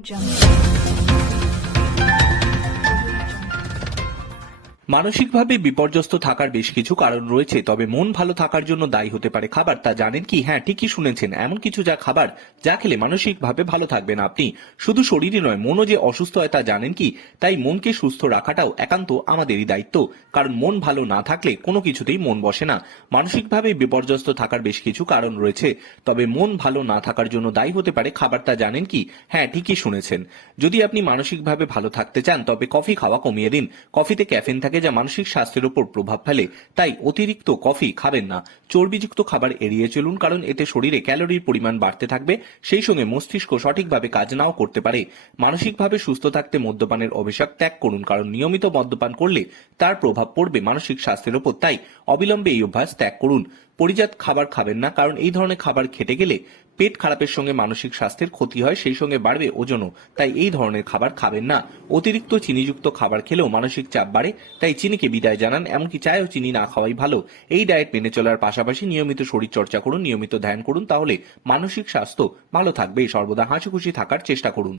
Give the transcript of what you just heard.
jump. মানসিকভাবে বিপর্যস্ত থাকার বেশ কিছু কারণ রয়েছে, তবে মন ভালো থাকার জন্য দায়ী হতে পারে খাবার। তা জানেন কি? হ্যাঁ ঠিকই শুনেছেন। এমন কিছু যা খাবার যা খেলে মানসিকভাবে ভালো থাকবেন আপনি। শুধু শরীরই নয়, মনও যে অসুস্থ হয় তা জানেন কি? তাই মনকে সুস্থ রাখাটাও একান্ত আমাদেরই দায়িত্ব। কারণ মন ভালো না থাকলে কোনো কিছুতেই মন বসে না। মানসিকভাবে বিপর্যস্ত থাকার বেশ কিছু কারণ রয়েছে, তবে মন ভালো না থাকার জন্য দায়ী হতে পারে খাবার। তা জানেন কি? হ্যাঁ ঠিকই শুনেছেন। যদি আপনি মানসিকভাবে ভালো থাকতে চান, তবে কফি খাওয়া কমিয়ে দিন। কফিতে ক্যাফেন থাকে যা মানসিক স্বাস্থ্যের উপর প্রভাব ফেলে, তাই অতিরিক্ত কফি খাবেন না। চর্বিযুক্ত খাবার এড়িয়ে চলুন, কারণ এতে শরীরে ক্যালোরির পরিমাণ বাড়তে থাকবে, সেই সঙ্গে মস্তিষ্ক সঠিকভাবে কাজ নাও করতে পারে। মানসিকভাবে সুস্থ থাকতে মদ্যপানের অভিশাপ ত্যাগ করুন, কারণ নিয়মিত মদ্যপান করলে তার প্রভাব পড়বে মানসিক স্বাস্থ্যের উপর। তাই অবিলম্বে এই অভ্যাস ত্যাগ করুন। পরিজাত খাবার খাবেন না, কারণ এই ধরনের খাবার খেতে গেলে পেট খারাপের সঙ্গে মানসিক স্বাস্থ্যের ক্ষতি হয়, সেই সঙ্গে বাড়বে ওজনও। তাই এই ধরনের খাবার খাবেন না। অতিরিক্ত চিনিযুক্ত খাবার খেলেও মানসিক চাপ বাড়ে, তাই চিনিকে বিদায় জানান, এমনকি চায়েও চিনি না খাওয়াই ভালো। এই ডায়েট মেনে চলার পাশাপাশি নিয়মিত শরীর চর্চা করুন, নিয়মিত ধ্যান করুন, তাহলে মানসিক স্বাস্থ্য ভালো থাকবে। সর্বদা হাসি খুশি থাকার চেষ্টা করুন।